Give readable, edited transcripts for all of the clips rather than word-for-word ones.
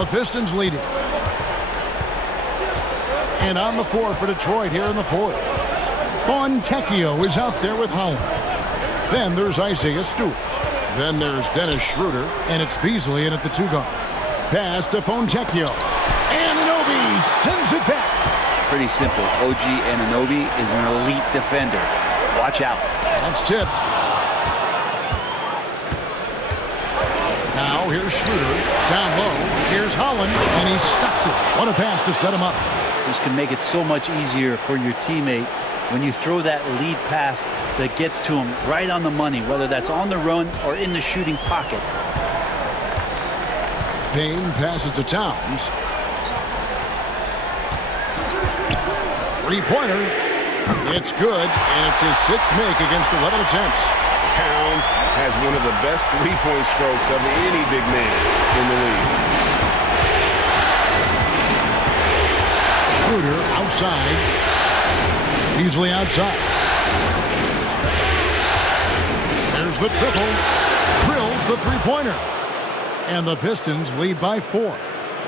The Pistons leading. And on the floor for Detroit here in the fourth. Fontecchio is out there with Holland. Then there's Isaiah Stewart. Then there's Dennis Schroeder. And it's Beasley in at the 2-guard. Pass to Fontecchio. Anunoby sends it back. Pretty simple. OG Anunoby is an elite defender. Watch out. That's tipped. Now here's Schroeder. Down low. Here's Holland. And he stuffs it. What a pass to set him up. This can make it so much easier for your teammate when you throw that lead pass that gets to him right on the money, whether that's on the run or in the shooting pocket. Payne passes to Towns. Three-pointer. It's good, and it's his sixth make against 11 attempts. Towns has one of the best three-point strokes of any big man in the league. Schroeder outside. Beasley outside. There's the triple. Drills the three-pointer. And the Pistons lead by 4.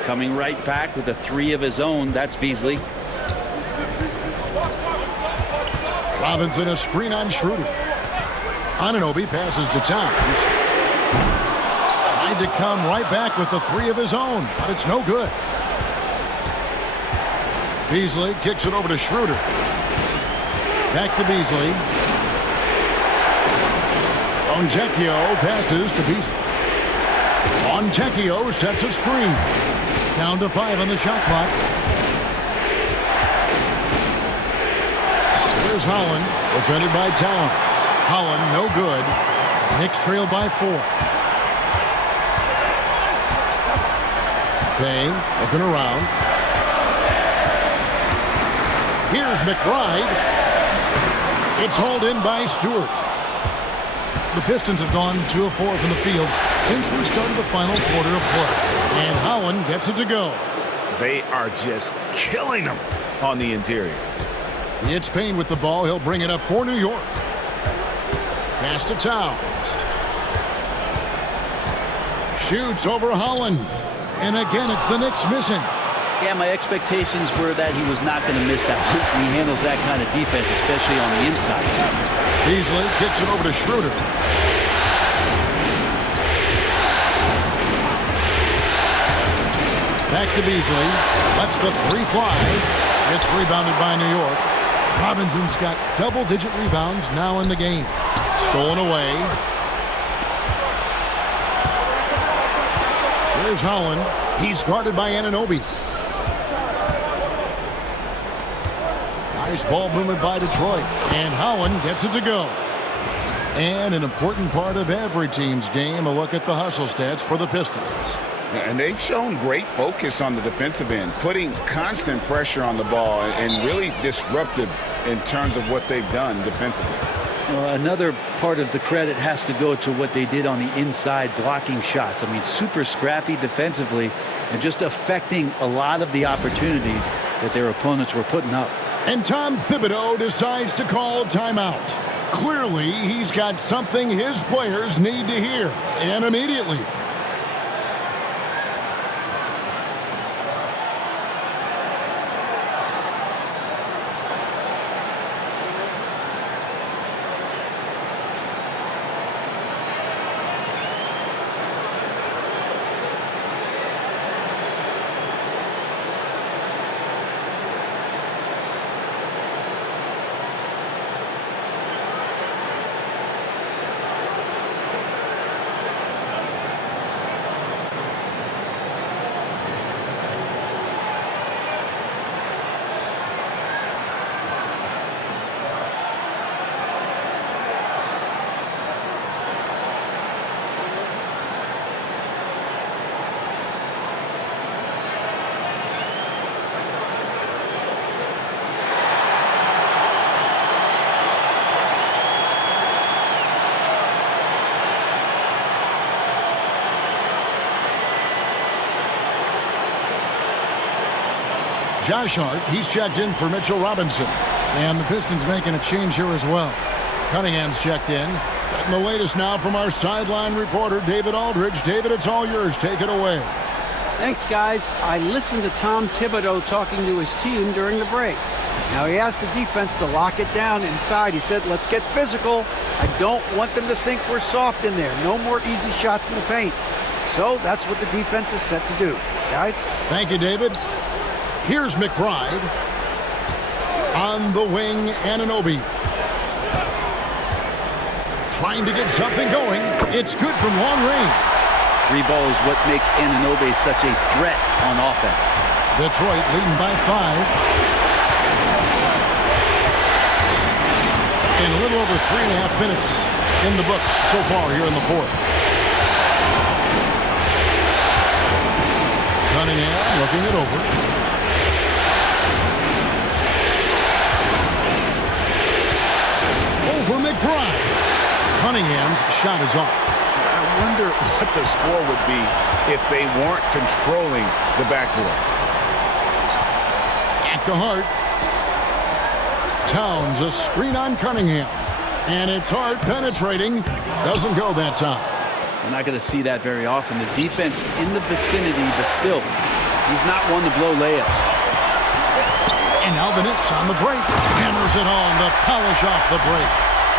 Coming right back with a 3 of his own. That's Beasley. Robinson a screen on Schroeder. Anunoby passes to Towns. Tried to come right back with the 3 of his own, but it's no good. Beasley kicks it over to Schroeder. Back to Beasley. Fontecchio passes to Beasley. Fontecchio sets a screen. Down to 5 on the shot clock. Here's Holland, defended by Towns. Holland, no good. Knicks trail by 4. Payne looking around. Here's McBride. It's hauled in by Stewart. The Pistons have gone 2 of 4 from the field since we started the final quarter of play. And Holland gets it to go. They are just killing them on the interior. It's Payne with the ball. He'll bring it up for New York. Pass to Towns. Shoots over Holland. And again, it's the Knicks missing. Yeah, my expectations were that he was not going to miss that. He handles that kind of defense, especially on the inside. Beasley kicks it over to Schroeder. Back to Beasley. Lets the 3 fly. It's rebounded by New York. Robinson's got double-digit rebounds now in the game. Stolen away. Here's Holland. He's guarded by Anunoby. Nice ball movement by Detroit. And Holland gets it to go. And an important part of every team's game, a look at the hustle stats for the Pistons. And they've shown great focus on the defensive end, putting constant pressure on the ball and really disruptive in terms of what they've done defensively. Another part of the credit has to go to what they did on the inside, blocking shots. I mean, super scrappy defensively and just affecting a lot of the opportunities that their opponents were putting up. And Tom Thibodeau decides to call timeout. Clearly, he's got something his players need to hear, and immediately. Josh Hart, he's checked in for Mitchell Robinson. And the Pistons making a change here as well. Cunningham's checked in. And the latest now from our sideline reporter, David Aldridge. David, it's all yours. Take it away. Thanks, guys. I listened to Tom Thibodeau talking to his team during the break. Now, he asked the defense to lock it down inside. He said, let's get physical. I don't want them to think we're soft in there. No more easy shots in the paint. So that's what the defense is set to do. Guys? Thank you, David. Here's McBride. On the wing, Anunoby. Trying to get something going. It's good from long range. Three ball is what makes Anunoby such a threat on offense. Detroit leading by 5. In a little over 3.5 minutes in the books so far here in the fourth. Cunningham looking it over. Over McBride. Cunningham's shot is off. I wonder what the score would be if they weren't controlling the backboard. At the heart. Towns, a screen on Cunningham. And it's hard penetrating. Doesn't go that time. We're not going to see that very often. The defense in the vicinity, but still, he's not one to blow layups. And now the Knicks on the break. Hammers it home to polish off the break.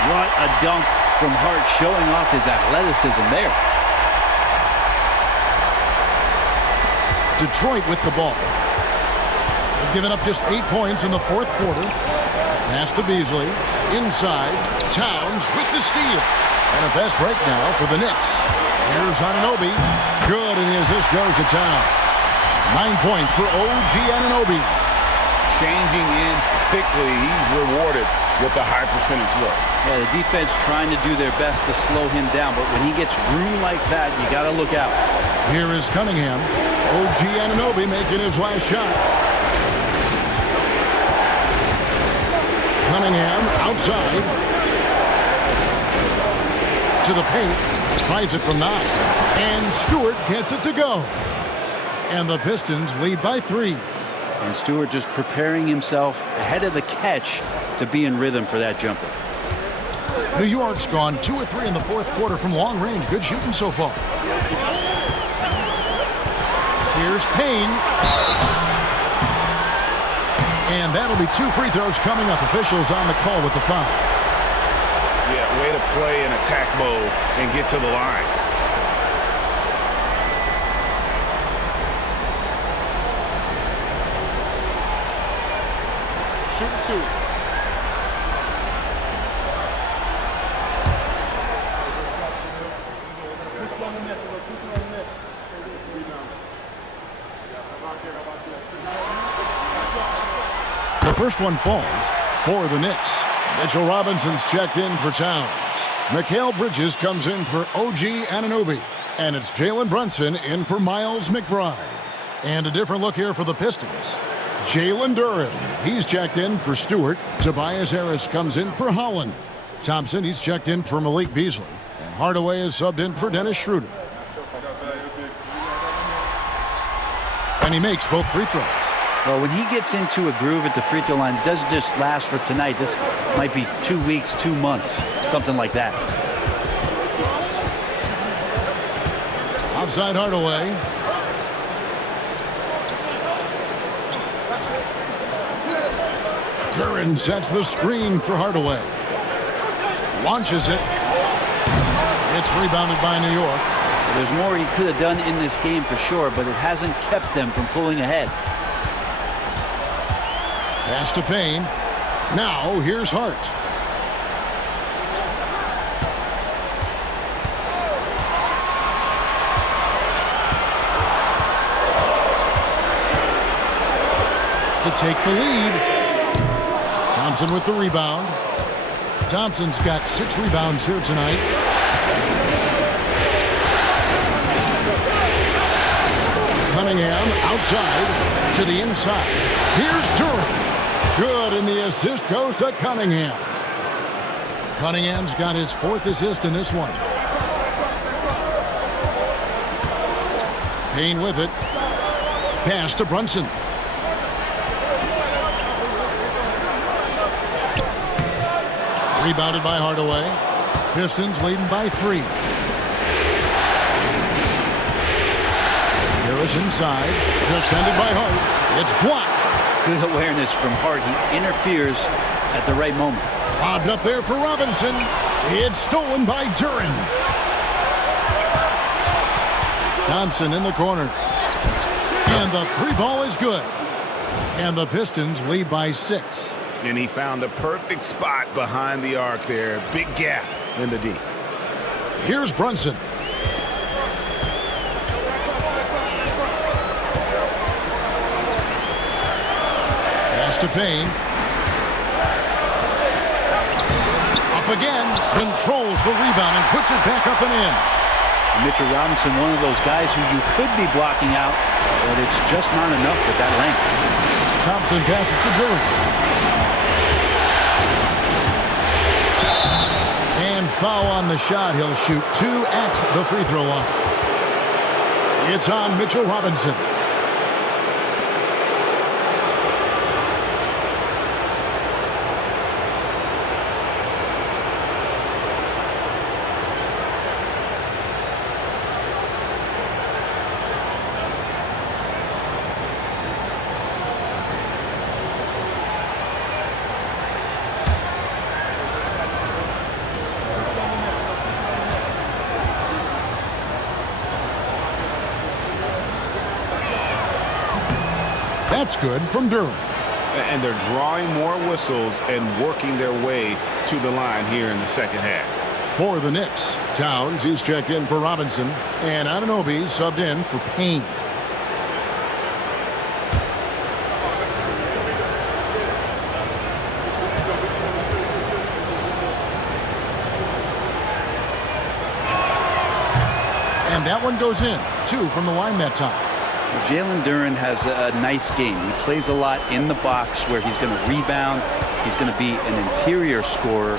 What a dunk from Hart, showing off his athleticism there. Detroit with the ball. They've given up just 8 points in the fourth quarter. Pass to Beasley. Inside. Towns with the steal. And a fast break now for the Knicks. Here's Anunoby. Good, and the assist goes to Towns. 9 points for OG Anunoby. Changing ends quickly. He's rewarded with a high percentage look. Yeah, the defense trying to do their best to slow him down, but when he gets room like that, you got to look out. Here is Cunningham. OG Anunoby making his last shot. Cunningham outside. To the paint. Tries it from 9. And Stewart gets it to go. And the Pistons lead by 3. And Stewart just preparing himself ahead of the catch to be in rhythm for that jumper. New York's gone 2 of 3 in the fourth quarter from long range. Good shooting so far. Here's Payne. And that'll be 2 free throws coming up. Officials on the call with the foul. Yeah, way to play in attack mode and get to the line. Shoot 2. The first one falls for the Knicks. Mitchell Robinson's checked in for Towns. Mikal Bridges comes in for OG Anunoby. And it's Jalen Brunson in for Miles McBride. And a different look here for the Pistons. Jalen Duren, he's checked in for Stewart. Tobias Harris comes in for Holland. Thompson, he's checked in for Malik Beasley. And Hardaway is subbed in for Dennis Schroeder. And he makes both free throws. Well, when he gets into a groove at the free throw line, it doesn't just last for tonight. This might be 2 weeks, 2 months, something like that. Outside Hardaway. Duren sets the screen for Hardaway. Launches it. It's rebounded by New York. There's more he could have done in this game for sure, but it hasn't kept them from pulling ahead. Pass to Payne. Now here's Hart. To take the lead. Thompson with the rebound. Thompson's got 6 rebounds here tonight. Cunningham outside to the inside. Here's Duren. Good, and the assist goes to Cunningham. Cunningham's got his 4th assist in this one. Payne with it. Pass to Brunson. Rebounded by Hardaway. Pistons leading by 3. Here Harris inside. Defended by Hart. It's blocked. Good awareness from Hart. He interferes at the right moment. Lobbed up there for Robinson. It's stolen by Duran. Thompson in the corner. And the three ball is good. And the Pistons lead by 6. And he found the perfect spot behind the arc there. Big gap in the D. Here's Brunson. Pass to Payne. Up again. Controls the rebound and puts it back up and in. Mitchell Robinson, one of those guys who you could be blocking out, but it's just not enough with that length. Thompson passes to Duran. And foul on the shot. He'll shoot 2 at the free throw line. It's on Mitchell Robinson. That's good from Duran. And they're drawing more whistles and working their way to the line here in the second half. For the Knicks, Towns, he's checked in for Robinson. And Anunoby subbed in for Payne. And that one goes in. 2 from the line that time. Jalen Duran has a nice game. He plays a lot in the box where he's going to rebound. He's going to be an interior scorer,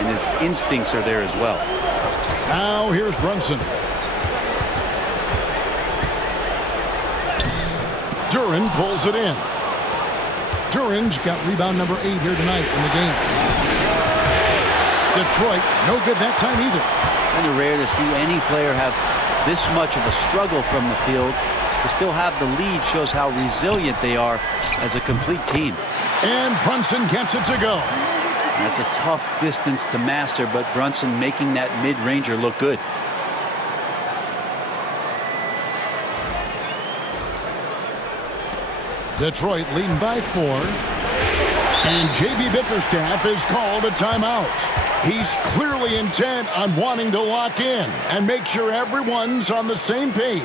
and his instincts are there as well. Now here's Brunson. Duran pulls it in. Duran's got rebound number 8 here tonight in the game. Detroit, no good that time either. Kind of rare to see any player have this much of a struggle from the field. To still have the lead shows how resilient they are as a complete team. And Brunson gets it to go. That's a tough distance to master, but Brunson making that mid-ranger look good. Detroit leading by 4. And J.B. Bickerstaff is called a timeout. He's clearly intent on wanting to lock in and make sure everyone's on the same page.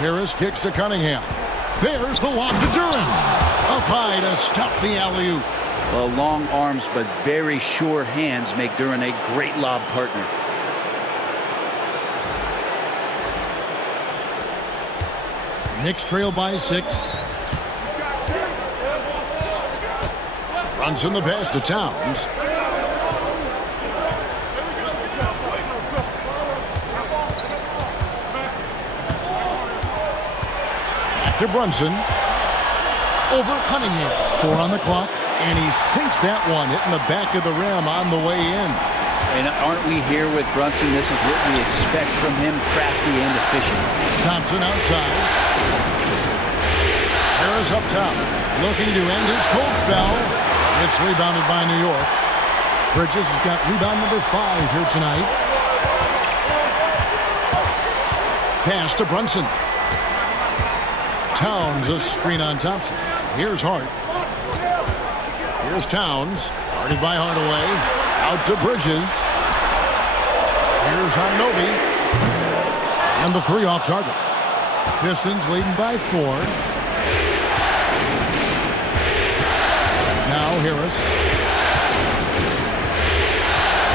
Harris kicks to Cunningham. There's the lob to Duran. Up high to stuff the alley-oop. Well, long arms but very sure hands make Duran a great lob partner. Knicks trail by 6. Brunson the pass to Towns. Back to Brunson. Over Cunningham. 4 on the clock. And he sinks that one, hitting the back of the rim on the way in. And aren't we here with Brunson? This is what we expect from him, crafty and efficient. Thompson outside. Harris up top, looking to end his cold spell. It's rebounded by New York. Bridges has got rebound number 5 here tonight. Pass to Brunson. Towns, a screen on Thompson. Here's Hart. Here's Towns, guarded by Hardaway. Out to Bridges. Here's Anunoby. And the 3 off target. Pistons leading by 4. Now Harris.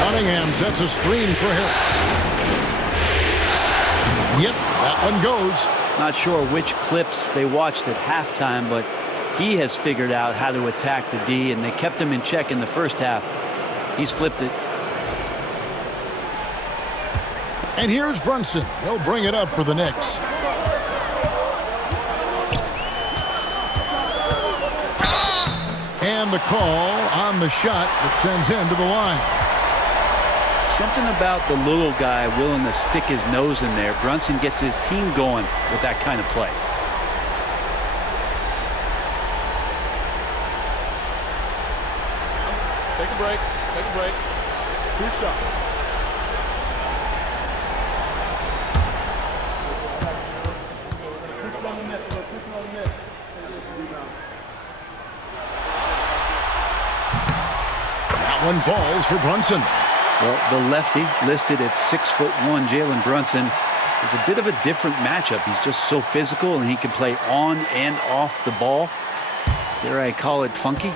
Cunningham sets a screen for Harris. Yep, that one goes. Not sure which clips they watched at halftime, but he has figured out how to attack the D, and they kept him in check in the first half. He's flipped it. And here's Brunson. He'll bring it up for the Knicks. And the call on the shot that sends him to the line. Something about the little guy willing to stick his nose in there. Brunson gets his team going with that kind of play. Take a break. Take a break. 2 shots. That one falls for Brunson. Well, the lefty listed at 6'1", Jalen Brunson, is a bit of a different matchup. He's just so physical, and he can play on and off the ball. Dare I call it funky?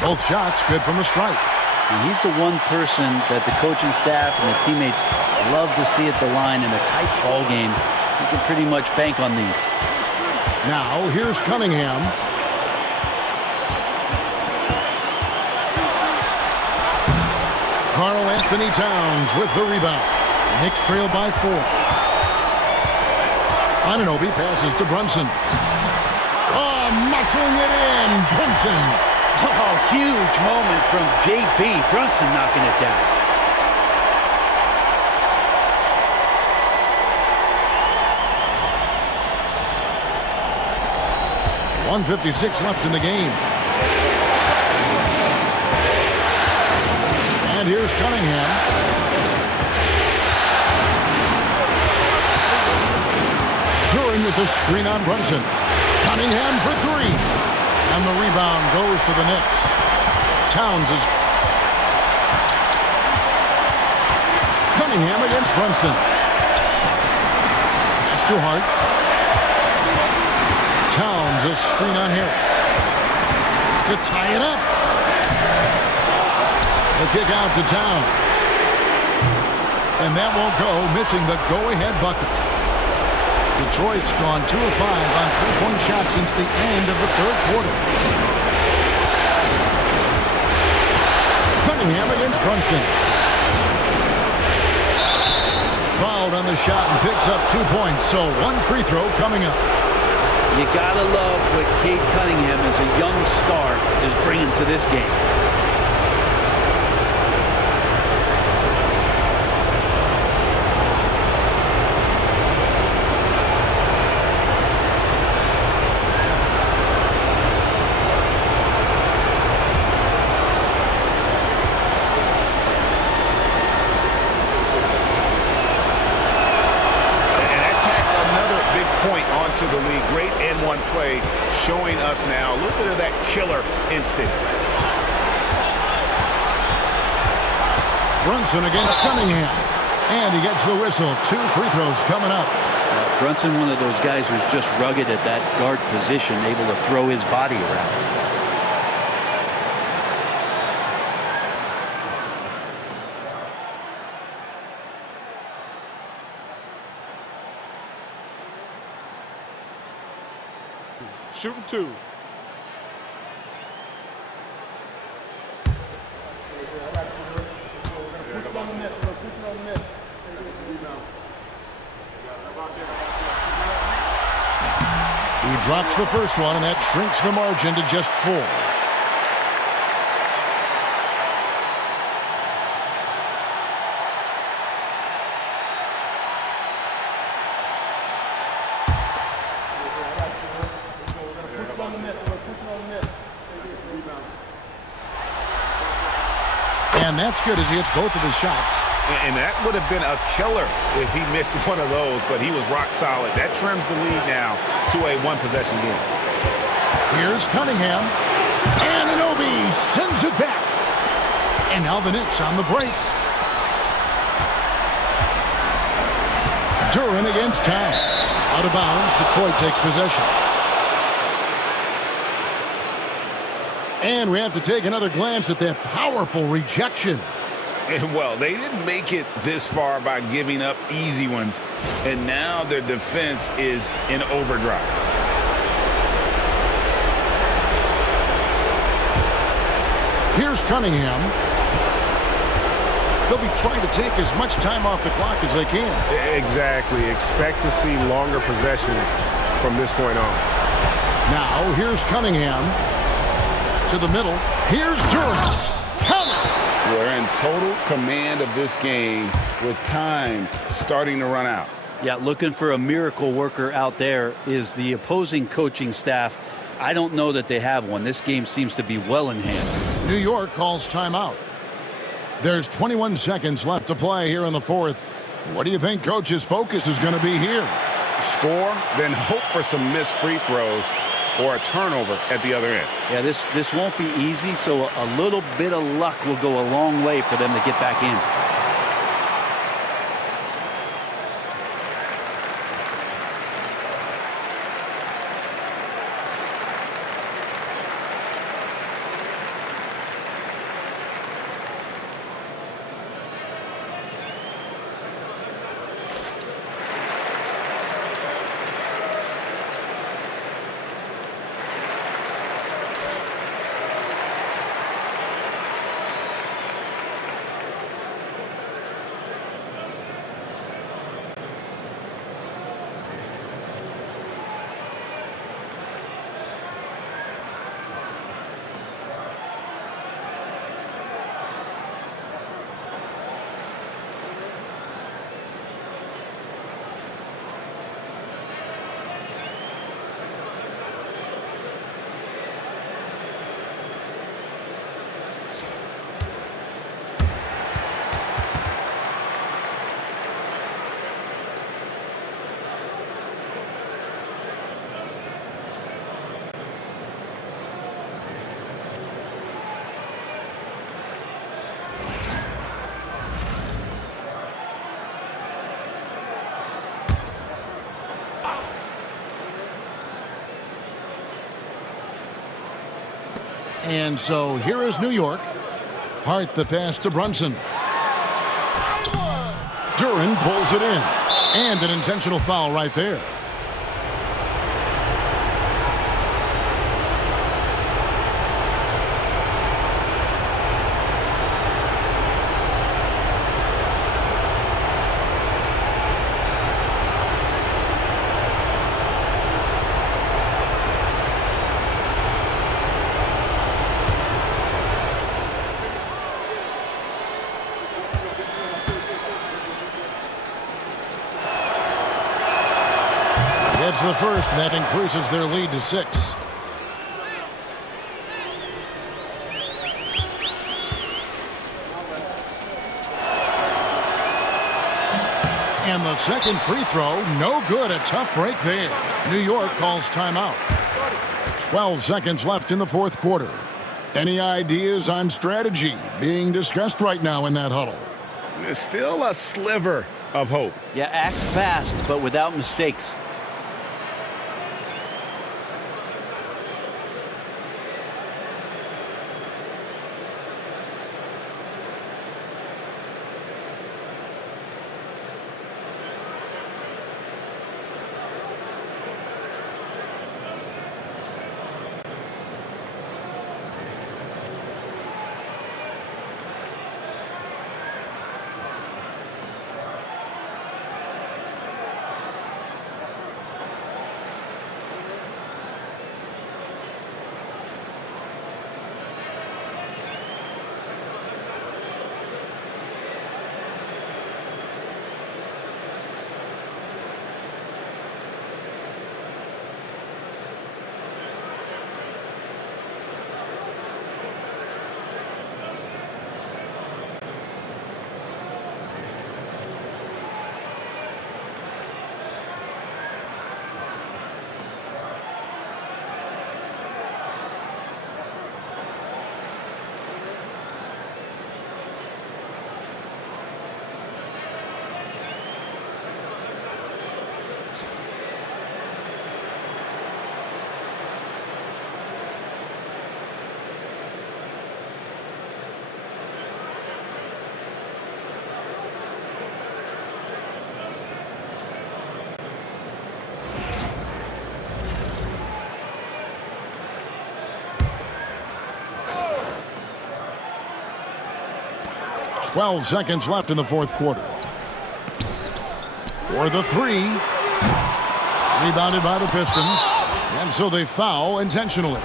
Both shots good from the stripe. And he's the one person that the coaching staff and the teammates love to see at the line in a tight ball game. You can pretty much bank on these. Now here's Cunningham. Karl Anthony Towns with the rebound. Knicks trail by 4. Anunoby passes to Brunson. Oh, muscling it in. Brunson. Oh, huge moment from JB. Brunson knocking it down. .156 left in the game. And here's Cunningham. Duran with the screen on Brunson. Cunningham for 3. And the rebound goes to the Knicks. Towns is... Cunningham against Brunson. Pass to Hart. Towns, a screen on Harris. To tie it up. The kick out to Towns. And that won't go, missing the go-ahead bucket. Detroit's gone 2 of 5 on 3-point shots since the end of the 3rd quarter. Cunningham against Brunson. Fouled on the shot and picks up 2 points, so 1 free throw coming up. You gotta love what Cade Cunningham as a young star is bringing to this game. To the league. Great N1 play, showing us now a little bit of that killer instinct. Brunson against Cunningham. And he gets the whistle. 2 free throws coming up. Brunson, one of those guys who's just rugged at that guard position, able to throw his body around. Shooting 2. He drops the first one, and that shrinks the margin to just 4. And that's good as he hits both of his shots. And that would have been a killer if he missed one of those, but he was rock solid. That trims the lead now to a 1-possession game. Here's Cunningham. And Anunoby sends it back. And now the Knicks on the break. Duran against Towns. Out of bounds, Detroit takes possession. And we have to take another glance at that powerful rejection. Well, they didn't make it this far by giving up easy ones, and now their defense is in overdrive. Here's Cunningham. They'll be trying to take as much time off the clock as they can. Exactly. Expect to see longer possessions from this point on. Now, here's Cunningham. To the middle. Here's Durant. Count it! We're in total command of this game with time starting to run out. Yeah, looking for a miracle worker out there is the opposing coaching staff. I don't know that they have one. This game seems to be well in hand. New York calls timeout. There's 21 seconds left to play here in the fourth. What do you think Coach's focus is going to be here? Score, then hope for some missed free throws or a turnover at the other end. Yeah, this won't be easy, so a little bit of luck will go a long way for them to get back in. And so here is New York. Hart the pass to Brunson. Duran pulls it in. And an intentional foul right there. Gets the first, and that increases their lead to 6. And the second free throw, no good. A tough break there. New York calls timeout. 12 seconds left in the fourth quarter. Any ideas on strategy being discussed right now in that huddle? There's still a sliver of hope. Yeah, act fast, but without mistakes. .12 seconds left in the fourth quarter. For the three. Rebounded by the Pistons. And so they foul intentionally.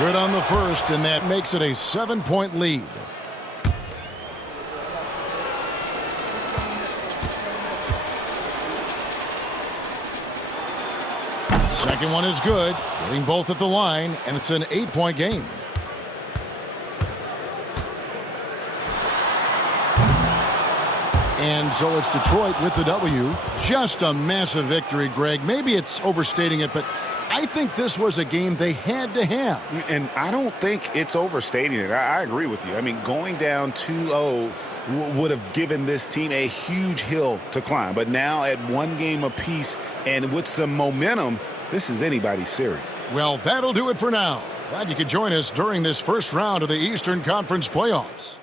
Good on the first, and that makes it a 7-point lead. Second one is good, getting both at the line, and it's an 8-point game. And so it's Detroit with the W. Just a massive victory, Greg. Maybe it's overstating it, but I think this was a game they had to have. And I don't think it's overstating it. I agree with you. I mean, going down 2-0 would have given this team a huge hill to climb. But now at one game apiece and with some momentum, this is anybody's series. Well, that'll do it for now. Glad you could join us during this first round of the Eastern Conference playoffs.